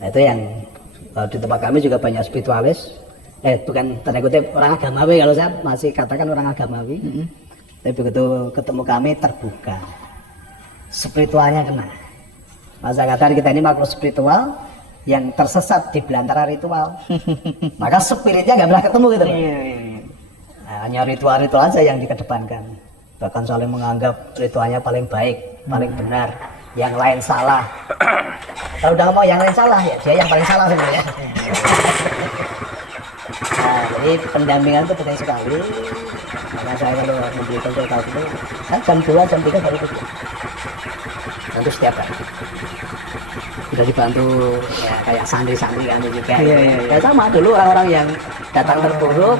Nah itu yang di tempat kami juga banyak spiritualis, bukan tanda kutip orang agamawi, kalau saya masih katakan orang agamawi. Tapi begitu ketemu kami terbuka, spiritualnya kena. Masa kata kita ini makhluk spiritual yang tersesat di belantara ritual, maka spiritnya nggak pernah ketemu gitu loh. Nah, hanya ritual-ritual aja yang dikedepankan, bahkan saling menganggap ritualnya paling baik, paling benar, yang lain salah. Kalau udah mau yang lain salah, ya dia yang paling salah sebenarnya. Nah, jadi pendampingan itu penting sekali. Karena saya kalau membeli konsultasi itu, kan jam 2, jam 3 baru tutup. Tentu setiap hari. Sudah dibantu ya, kayak santri-santri kami juga. Ya sama dulu orang-orang yang datang terpuruk,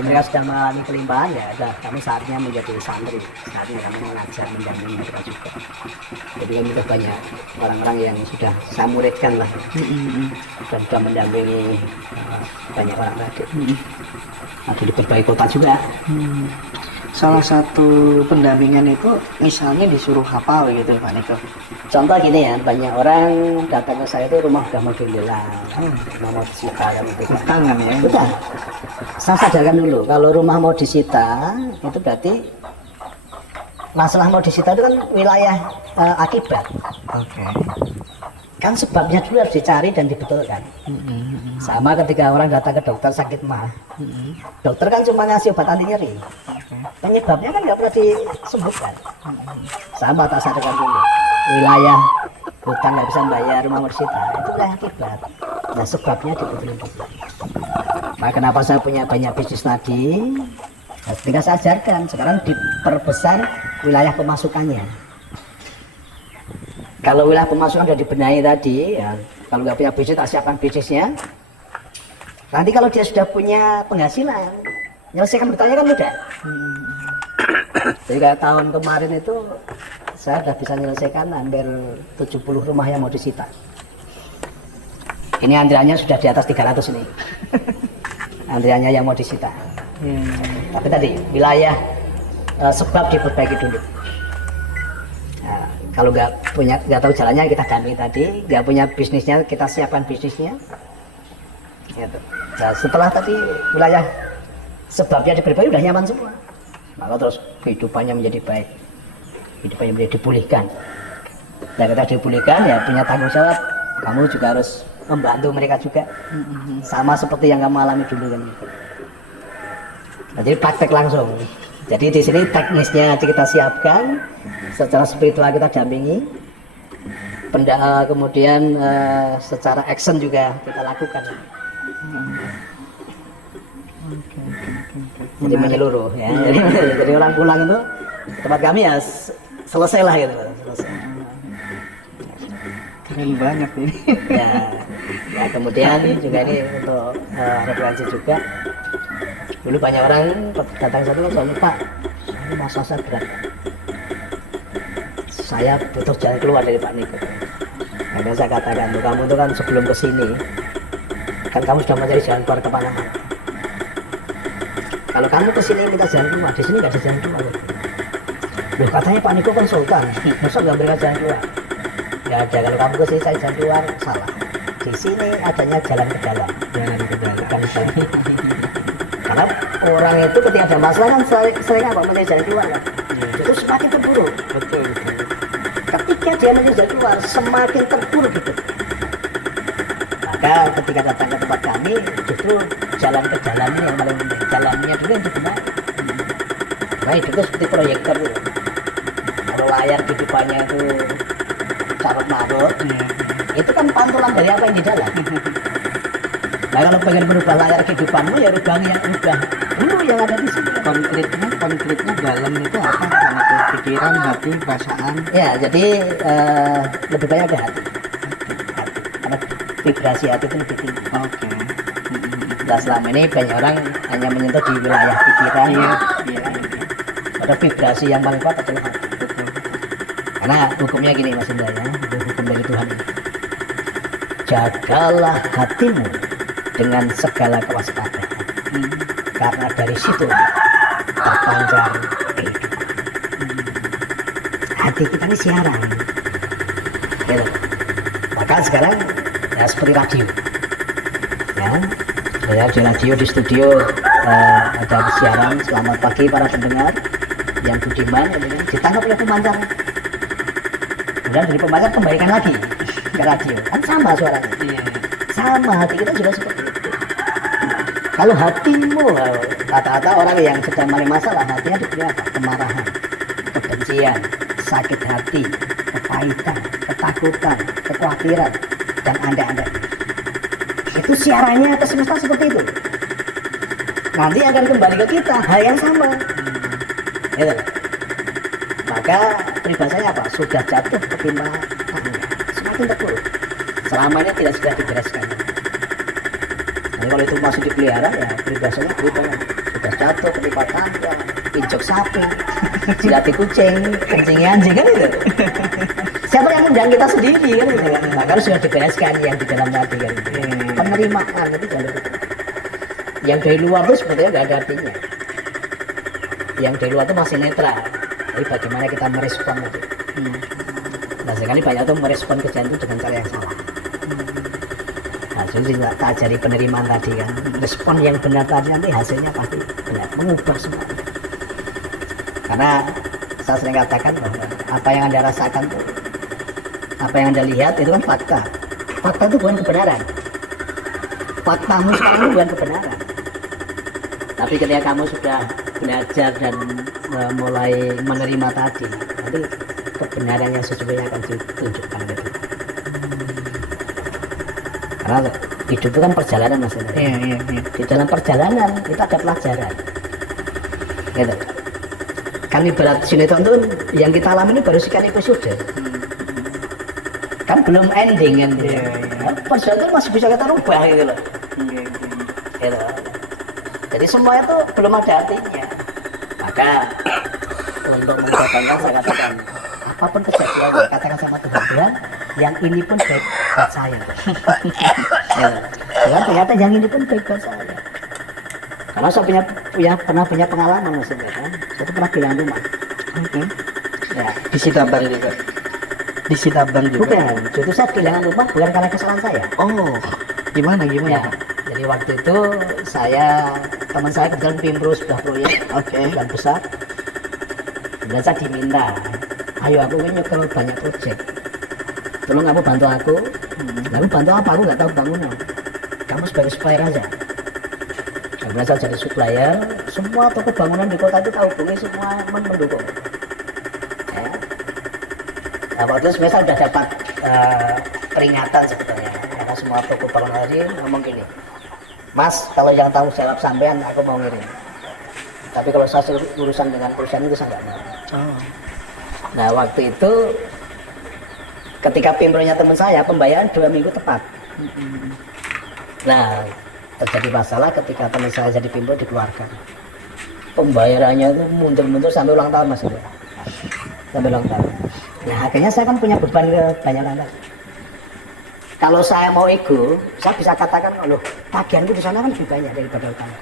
mereka sudah mengalami kelimpahan, ya udah kami saatnya menjadi santri, saatnya kami mengajar, mendampingi mereka juga. Jadi kami juga banyak orang-orang yang sudah saya muridkan lah, dan sudah mendampingi banyak orang tadi. Ada di berbagai kota juga. Salah satu pendampingan itu misalnya disuruh hafal gitu Pak Niko. Contoh gini ya, banyak orang datang ke saya itu rumah udah mau dibilang, rumah mau disita kan itu. Tangan ya. Udah, saya sadarkan dulu, kalau rumah mau disita itu berarti masalah mau disita itu kan wilayah akibat. Oke. Kan sebabnya dulu harus dicari dan dibetulkan. Sama ketika orang datang ke dokter sakit mah, dokter kan cuma ngasih obat anti nyeri, penyebabnya kan nggak pernah disembuhkan. Sama tak sadarkan dulu, wilayah hutang nggak bisa bayar, rumah mau disita, itu wilayah akibat. Nah sebabnya dibetulkan. Nah kenapa saya punya banyak bisnis tadi? Nah, ketika saya ajarkan, sekarang diperbesar wilayah pemasukannya. Kalau wilayah pemasukan sudah dibenahi tadi, ya, kalau nggak punya bisnis, tak siapkan bisnisnya. Nanti kalau dia sudah punya penghasilan, menyelesaikan bertanya kan mudah. Jadi kayak tahun kemarin itu, saya sudah bisa menyelesaikan hampir 70 rumah yang mau disita. Ini antriannya sudah di atas 300 ini. Antriannya yang mau disita. Tapi tadi, wilayah sebab diperbaiki dulu. Nah, kalau nggak tahu jalannya kita dampingi tadi, nggak punya bisnisnya kita siapkan bisnisnya. Gitu. Nah, setelah tadi wilayah sebabnya diperbaiki udah nyaman semua, maka terus kehidupannya menjadi baik, kehidupannya menjadi dipulihkan. Dan kita dipulihkan ya punya tanggung jawab, kamu juga harus membantu mereka juga, sama seperti yang kamu alami dulu kan. Nah, jadi praktek langsung. Jadi di sini teknisnya kita siapkan, secara spiritual kita dampingi, kemudian secara action juga kita lakukan. Jadi menyeluruh ya. Jadi orang pulang itu tempat kami ya selesai lah gitu. Selesai. Keren banyak ini. Ya kemudian juga ini untuk referensi juga. Dulu banyak orang datang satu kan soalnya Pak, ini masalah saya berat. Saya butuh jalan keluar dari Pak Niko. Karena saya katakan, kamu itu kan sebelum kesini, kan kamu sudah mencari jalan keluar kemana-mana. Kalau kamu kesini minta jalan keluar, di sini nggak ada jalan keluar. Loh katanya Pak Niko konsultan, masa nggak berikan jalan keluar? Nggak ada, kalau kamu kesini saya jalan keluar, salah. Di sini adanya jalan ke dalam, jalan ke dalam, bukan jalan. Karena orang itu ketika ada masalah kan sering apa mencari jalan keluar kan, itu semakin terpuruk. Betul. Ketika dia mencari jalan keluar, semakin terpuruk gitu. Maka ketika datang ke tempat kami, justru jalan ke dalamnya yang paling penting. Jalannya dulu yang dibenahi. Nah itu seperti proyektor itu. Kalau layar kehidupannya itu carut marut, itu kan pantulan dari apa yang di dalam. Nah kalau pengen merubah layar kehidupanmu ya rubah dulu yang ada di sini. Konkretnya dalam itu apa? Itu pikiran, hati, perasaan. Ya jadi lebih banyak ke hati. Karena vibrasi hati itu lebih tinggi. Oke. Nah selama ini banyak orang hanya menyentuh di wilayah pikiran. Iya. Pada vibrasi yang paling kuat adalah hati. Karena hukumnya gini Mas Indra ya, hukum dari Tuhan. Jagalah hatimu dengan segala kewaspadaan, karena dari situ terpancar kehidupan. Hati kita ini siaran, gitu. Maka sekarang ya seperti radio. Ya, saya di radio di studio ada siaran selamat pagi para pendengar yang budiman, ditangkap oleh pemancar. Kemudian dari pemancar kembalikan lagi ke radio, kan sama suaranya. Sama, hati kita juga seperti itu. Kalau hatimu, kata-kata orang yang sedang mengalami masalah, hatinya diberi apa? Kemarahan, kebencian, sakit hati, kepahitan, ketakutan, kekhawatiran, dan anda-anda. Itu siarannya ke semesta seperti itu. Nanti akan kembali ke kita hal yang sama. Gitu. Maka peribahasanya apa? Sudah jatuh ketimpa tangannya, semakin terpuruk. Selama ini tidak sudah dibereskan. Jadi kalau itu masih dipelihara, ya peribahasanya gitu. Sudah jatuh ketimpa tangga, injek sapi, jilat kucing, kencing anjing, kan itu. Siapa yang undang kita sendiri kan itu kan. Nah, kalau sudah dibereskan yang di dalam hati kan itu. Penerimaan itu jalur itu. Yang dari luar itu sebetulnya nggak ada artinya. Yang dari luar itu masih netral. Jadi bagaimana kita merespon itu. Nah sekali banyak tuh merespon kejadian itu dengan cara yang salah. Nah jadi tak ajari penerimaan tadi kan. Respon yang benar tadi nanti hasilnya pasti benar, mengubah semua. Karena saya sering katakan bahwa apa yang Anda rasakan tuh, apa yang Anda lihat itu kan fakta. Fakta itu bukan kebenaran. Faktamu sekarang itu bukan kebenaran. Tapi ketika kamu sudah belajar dan mulai menerima tadi, nanti kebenaran yang sesungguhnya akan ditunjukkan gitu. Karena hidup itu kan perjalanan Mas. Iya. Di dalam perjalanan kita ada pelajaran. Gitu. Kan ibarat sinetron itu yang kita alami ini baru sekian episode. Kan belum ending kan. Perjalanan masih bisa kita rubah gitu loh. Gitu. Jadi semua itu belum ada artinya. Maka untuk menjaganya saya katakan apapun kejadian katakan sama Tuhan, yang ini pun baik buat saya. Ya, ternyata yang ini pun baik buat saya. Karena saya pernah punya pengalaman maksudnya kan. Saya pernah bilang rumah. Ya, Di Sitabang juga. Di Sitabang juga. bukan. Justru saya kehilangan rumah bukan karena kesalahan saya. Oh, gimana? Ya, jadi waktu itu teman saya kebetulan pimpro sebuah proyek, dan besar. Dan saya diminta, ayo aku ini kalau banyak proyek, tolong kamu bantu aku. Lalu bantu apa? Aku nggak tahu bangunan. Kamu sebagai supplier aja. Kemudian saya jadi supplier, semua toko bangunan di kota itu tahu hubungi semua mendukung. Ya. Nah, waktu itu sebenarnya saya sudah dapat peringatan sebetulnya, karena semua toko bangunan tadi ngomong gini, Mas, kalau yang tahu jawab sampean aku mau ngirim. Tapi kalau saya urusan dengan perusahaan itu saya nggak mau. Nah waktu itu ketika pimpronya teman saya pembayaran 2 minggu tepat. Nah terjadi masalah ketika teman saya jadi pimpro dikeluarkan. Pembayarannya itu mundur-mundur sampai ulang tahun Mas. Sampai ulang tahun. Nah akhirnya saya kan punya beban ke banyak anak. Kalau saya mau ego, saya bisa katakan, loh, tagihanku di sana kan lebih banyak daripada utang.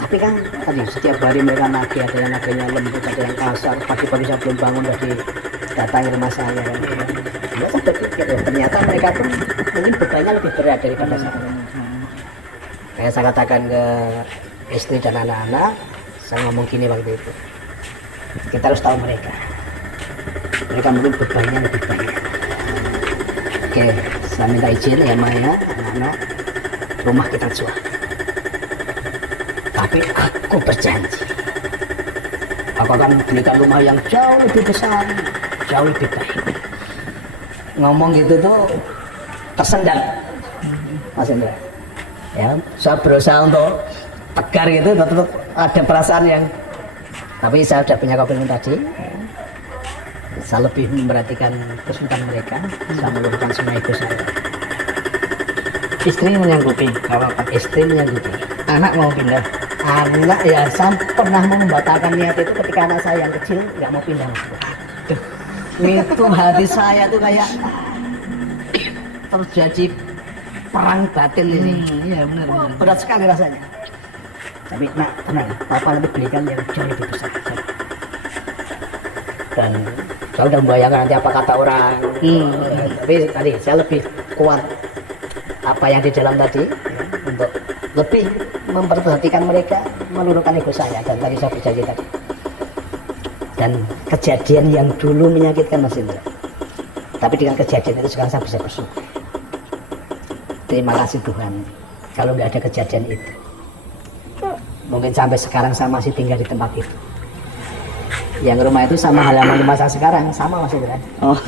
Tapi kan tadi setiap hari mereka nagih, ada yang nagihnya lembut, ada yang kasar. Pagi-pagi saya belum bangun udah didatangi rumah saya. Ya, saya berpikir, ya, ternyata mereka pun mungkin bebannya lebih berat daripada saya. Kayak saya katakan ke istri dan anak-anak, saya ngomong gini waktu itu. Kita harus tahu mereka. Mereka mungkin bebannya lebih banyak. Oke, saya minta izin ya Maya, anak-anak, rumah kita jual. Tapi aku berjanji, aku akan belikan rumah yang jauh lebih besar, jauh lebih baik. Ngomong gitu tuh tersendat, Mas Indra. Ya, saya berusaha untuk tegar gitu, tetap ada perasaan yang, tapi saya sudah punya komitmen tadi. Saya lebih memperhatikan kesulitan mereka, saya melupakan semua ego saya. Istri menyanggupi, Istri menyanggupi. anak mau pindah. Anak ya, saya pernah membatalkan niat itu ketika anak saya yang kecil nggak mau pindah. Itu hati saya tuh kayak terjadi perang batin ini. Iya benar. Berat sekali rasanya. Tapi nak tenang, papa nanti belikan yang jauh lebih besar. Dan Saya udah membayangkan nanti apa kata orang. Tapi tadi saya lebih kuat apa yang di dalam tadi untuk lebih memperhatikan mereka, meluruhkan ego saya. Dan tadi saya berjanji tadi. Dan kejadian yang dulu menyakitkan Mas Indra, tapi dengan kejadian itu sekarang saya bisa bersyukur. Terima kasih Tuhan. Kalau nggak ada kejadian itu, mungkin sampai sekarang saya masih tinggal di tempat itu. Yang rumah itu sama halaman rumah saya sekarang, sama Mas Indra. Oh.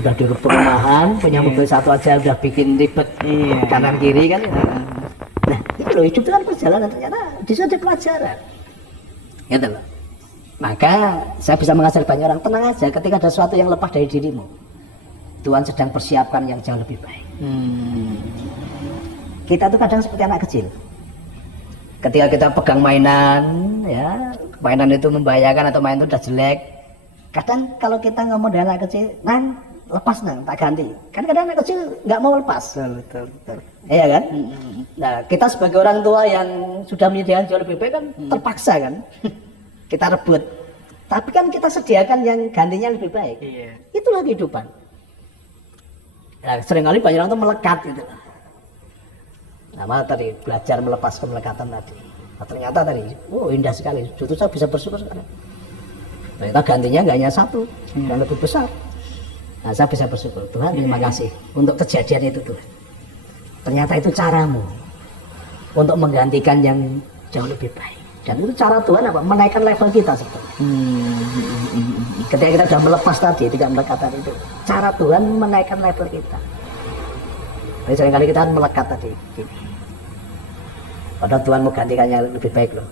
Udah di perumahan, punya mobil satu aja udah bikin ribet kanan kiri kan. Nah, itu loh, hidup itu kan perjalanan, ternyata di situ ada pelajaran. Gitu loh. Maka saya bisa mengajar banyak orang, tenang aja ketika ada sesuatu yang lepas dari dirimu, Tuhan sedang persiapkan yang jauh lebih baik. Kita tuh kadang seperti anak kecil. Ketika kita pegang mainan, ya, mainan itu membahayakan atau main itu udah jelek. Kadang kalau kita ngomong dengan anak kecil, Nang, lepas Nang, tak ganti. Kan kadang anak kecil nggak mau lepas. Betul. Iya kan? Nah, kita sebagai orang tua yang sudah menyediakan jauh lebih baik kan terpaksa kan? Kita rebut. Tapi kan kita sediakan yang gantinya lebih baik. Iya. Itulah kehidupan. Nah, seringkali banyak orang tuh melekat gitu. Nah, malah tadi belajar melepas kemelekatan tadi. Nah, ternyata tadi, indah sekali. Justru saya bisa bersyukur sekarang. Ternyata gantinya nggak hanya satu, yang lebih besar. Nah, saya bisa bersyukur. Tuhan, terima kasih untuk kejadian itu Tuhan. Ternyata itu caramu untuk menggantikan yang jauh lebih baik. Dan itu cara Tuhan apa? Menaikkan level kita sebetulnya. Ketika kita sudah melepas tadi, tidak melekat tadi itu, cara Tuhan menaikkan level kita. Jadi seringkali kita melekat tadi, gini. Padahal Tuhan mau gantikan yang lebih baik loh.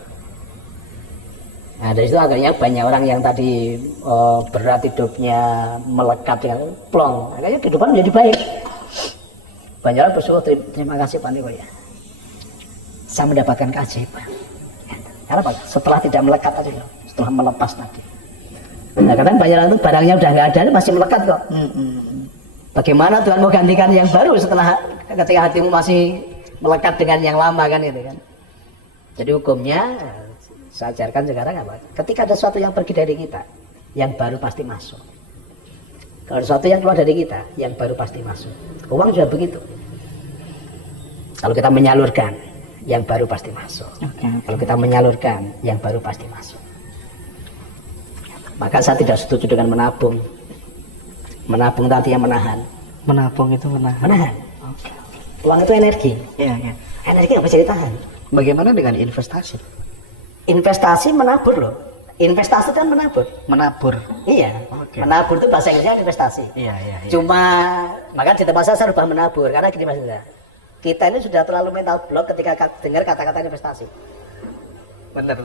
Nah dari situ akhirnya banyak orang yang tadi berat hidupnya melekat dengan plong, akhirnya kehidupan menjadi baik. Banyak orang bersyukur, terima kasih Pak Niko ya. Saya mendapatkan keajaiban. Karena apa? Setelah tidak melekat tadi loh, setelah melepas tadi. Nah kadang banyak orang itu barangnya udah nggak ada, masih melekat kok. Bagaimana Tuhan mau gantikan yang baru setelah ketika hatimu masih melekat dengan yang lama kan itu kan. Jadi hukumnya saya ajarkan sekarang apa? Ketika ada sesuatu yang pergi dari kita, yang baru pasti masuk. Kalau ada sesuatu yang keluar dari kita, yang baru pasti masuk. Uang juga begitu. Kalau kita menyalurkan, yang baru pasti masuk. Kalau kita menyalurkan, yang baru pasti masuk. Maka saya tidak setuju dengan menabung. Menabung tadi yang menahan. Menabung itu menahan. Menahan. Uang itu energi. Iya. Energi nggak bisa ditahan. Bagaimana dengan investasi? Investasi menabur loh. Investasi kan menabur. Menabur. Iya. Menabur itu bahasa Inggrisnya investasi. Iya. Cuma maka di tempat saya rubah menabur karena gini Mas Indra. Kita ini sudah terlalu mental block ketika dengar kata-kata investasi. Benar.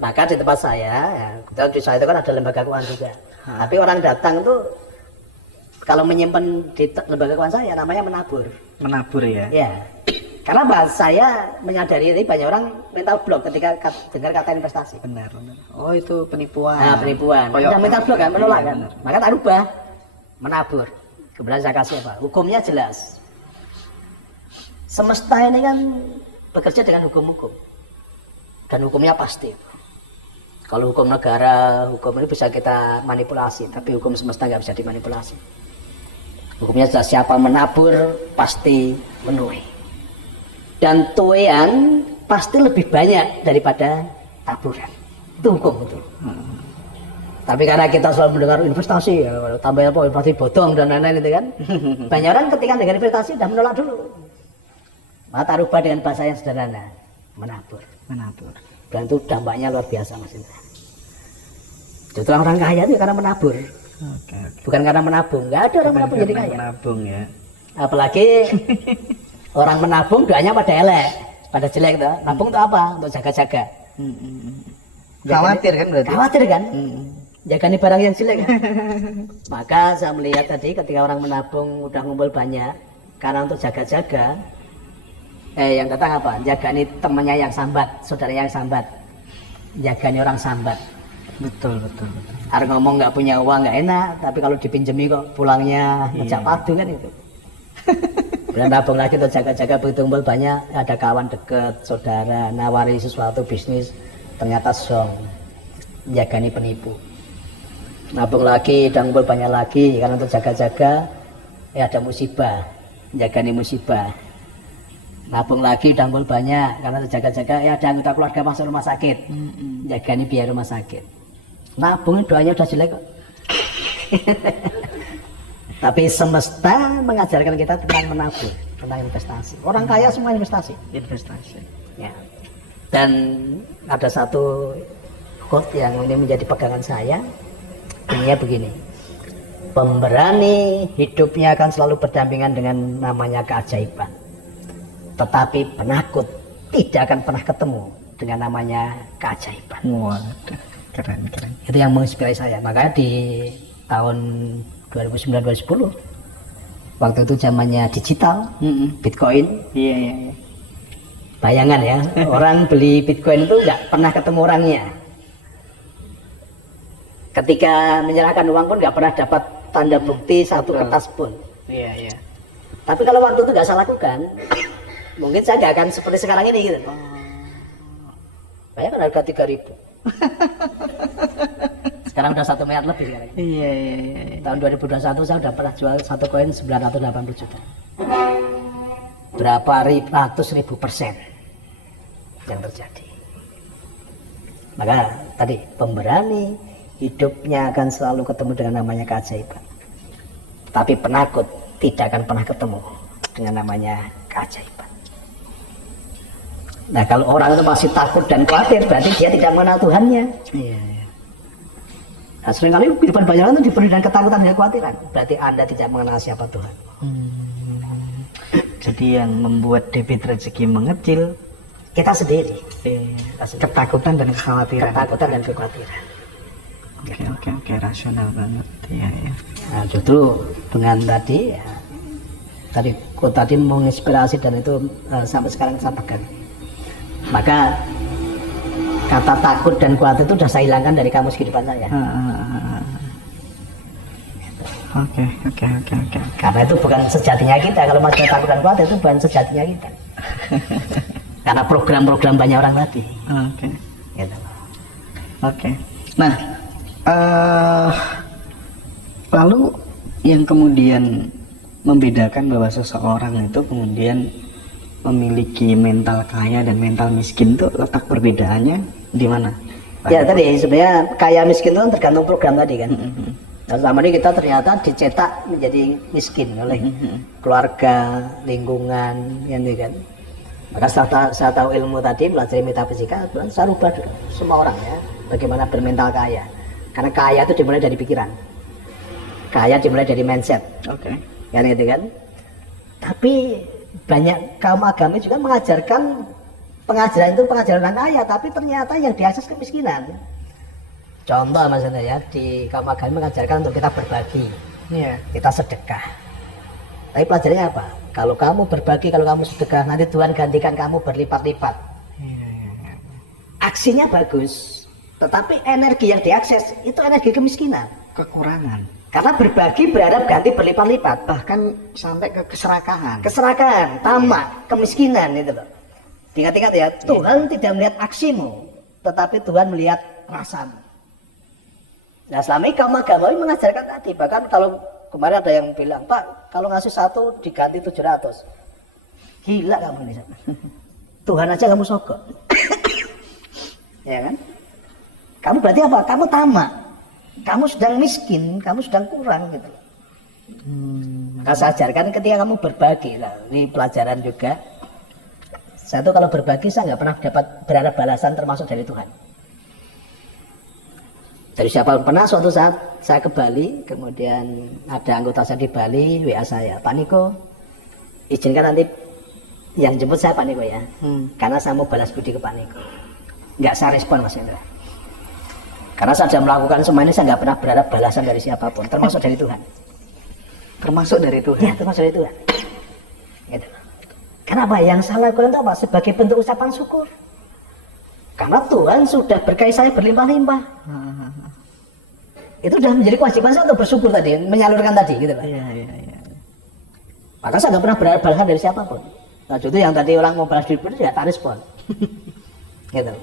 Maka di tempat saya, ya, di saya itu kan ada lembaga keuangan juga. Tapi orang datang tuh kalau menyimpan di lembaga keuangan saya namanya menabur. Menabur ya. Ya. Karena apa? Saya menyadari ini banyak orang mental block ketika dengar kata investasi. Benar. Oh itu penipuan. Nah penipuan. Udah mental block kan, menolak kan. Maka tak rubah menabur. Kemudian saya kasih apa? Hukumnya jelas. Semesta ini kan bekerja dengan hukum-hukum. Dan hukumnya pasti. Kalau hukum negara, hukum ini bisa kita manipulasi, tapi hukum semesta nggak bisa dimanipulasi. Hukumnya jelas, siapa menabur pasti menuai. Dan tuaian pasti lebih banyak daripada taburan. Itu hukum itu. Tapi karena kita selalu mendengar investasi, ya, tambah apa investasi bodong dan lain-lain itu kan. Banyak orang ketika dengar investasi sudah menolak dulu. Maka rubah dengan bahasa yang sederhana, menabur. Dan itu dampaknya luar biasa Mas Indra. Justru orang kaya itu karena menabur. Bukan karena menabung. Nggak ada orang menabung jadi kaya. Menabung ya. Apalagi orang menabung doanya pada elek, pada jelek tuh. Nabung itu apa? Untuk jaga-jaga. Khawatir kan berarti? Khawatir kan? Jaga nih barang yang jelek kan? Maka saya melihat tadi ketika orang menabung udah ngumpul banyak, karena untuk jaga-jaga, yang datang apa? Jaga nih temannya yang sambat, saudaranya yang sambat. Jaga nih orang sambat. Betul. Harus ngomong nggak punya uang nggak enak, tapi kalau dipinjemi kok pulangnya ngejak padu kan itu. Kemudian nabung lagi untuk jaga-jaga, begitu ngumpul banyak, ada kawan deket, saudara, nawari sesuatu bisnis, ternyata song. jagani penipu. Nabung lagi, dangkul banyak lagi, karena untuk jaga-jaga, ada musibah, jagani musibah. Nabung lagi, dangkul banyak, karena untuk jaga-jaga, ada anggota keluarga masuk rumah sakit, jagani biaya rumah sakit. Nabung doanya udah jelek kok. Tapi semesta mengajarkan kita tentang menabung, tentang investasi. Orang kaya semua investasi. Ya. Dan ada satu quote yang ini menjadi pegangan saya, bunyinya begini: pemberani hidupnya akan selalu berdampingan dengan namanya keajaiban, tetapi penakut tidak akan pernah ketemu dengan namanya keajaiban. Waduh, keren. Itu yang menginspirasi saya. Makanya di tahun 2009-2010, waktu itu zamannya digital, Bitcoin. Iya. Bayangan ya, orang beli Bitcoin itu nggak pernah ketemu orangnya. Ketika menyerahkan uang pun nggak pernah dapat tanda bukti satu kertas pun. Iya. Tapi kalau waktu itu nggak saya lakukan, mungkin saya nggak akan seperti sekarang ini gitu. Bayangkan harga 3.000. Sekarang udah 1 miliar lebih sekarang. Iya. Tahun 2021 saya udah pernah jual satu koin 980 juta. Berapa ratus ribu persen yang terjadi. Maka tadi pemberani hidupnya akan selalu ketemu dengan namanya keajaiban. Tapi penakut tidak akan pernah ketemu dengan namanya keajaiban. Nah, kalau orang itu masih takut dan khawatir, berarti dia tidak mengenal Tuhannya. Iya. Nah, seringkali kehidupan banyak orang itu dipenuhi dengan ketakutan dan kekhawatiran. Berarti Anda tidak mengenal siapa Tuhan. Jadi yang membuat debit rezeki mengecil Kita sendiri. ketakutan dan kekhawatiran. Ketakutan dan kekhawatiran. Oke, rasional banget. Iya. Nah, justru dengan tadi menginspirasi dan itu sampai sekarang saya pegang. Maka kata takut dan khawatir itu sudah saya hilangkan dari kamus kehidupan saya. Oke. Karena itu bukan sejatinya kita. Kalau masih takut dan khawatir itu bukan sejatinya kita. Karena program-program banyak orang tadi. Oke. Gitu. Oke. Nah, lalu yang kemudian membedakan bahwa seseorang itu kemudian memiliki mental kaya dan mental miskin itu letak perbedaannya di mana? Ya tadi sebenarnya kaya miskin itu tergantung program tadi kan. Nah, selama ini kita ternyata dicetak menjadi miskin oleh keluarga, lingkungan, yang kan. Maka setelah saya tahu ilmu tadi, belajar metafisika, saya rubah semua orang ya, bagaimana bermental kaya. Karena kaya itu dimulai dari pikiran, kaya dimulai dari mindset. Oke. Kan gitu kan. Tapi banyak kaum agama juga mengajarkan pengajaran itu pengajaran orang kaya, tapi ternyata yang diakses kemiskinan. Contoh maksudnya ya, di kaum agama mengajarkan untuk kita berbagi, kita sedekah. Tapi pelajarannya apa? Kalau kamu berbagi, kalau kamu sedekah, nanti Tuhan gantikan kamu berlipat-lipat. Aksinya bagus, tetapi energi yang diakses itu energi kemiskinan, Kekurangan. karena berbagi berharap ganti berlipat-lipat. Bahkan sampai ke keserakahan. Keserakahan, tamak, kemiskinan itu loh. Ingat-ingat ya, Tuhan tidak melihat aksimu, tetapi Tuhan melihat rasamu. Nah, selama ini kaum agamawi mengajarkan tadi, bahkan kalau kemarin ada yang bilang, Pak, kalau ngasih 1 diganti 700. Gila kamu ini. Tuhan aja kamu sogok. Ya kan? Kamu berarti apa? Kamu tamak. Kamu sedang miskin, kamu sedang kurang gitu. Maka saya ajarkan ketika kamu berbagi, nah, ini pelajaran juga. Satu, kalau berbagi saya nggak pernah dapat berharap balasan termasuk dari Tuhan. Dari siapapun. Pernah suatu saat saya ke Bali, kemudian ada anggota saya di Bali, WA saya, Pak Niko, izinkan nanti yang jemput saya Pak Niko ya, karena saya mau balas budi ke Pak Niko. Nggak saya respon Mas Indra. Karena saya sudah melakukan semua ini, saya nggak pernah berharap balasan dari siapapun, termasuk dari Tuhan. Termasuk dari Tuhan? Ya, termasuk dari Tuhan. Gitu. Kenapa? Yang saya lakukan itu apa? Sebagai bentuk ucapan syukur. Karena Tuhan sudah berkahi saya berlimpah-limpah. Itu sudah menjadi kewajiban saya untuk bersyukur tadi, menyalurkan tadi gitu Pak. Iya. Maka saya nggak pernah berharap balasan dari siapapun. Nah, itu yang tadi orang mau balas diri ya tak respon. Gitu.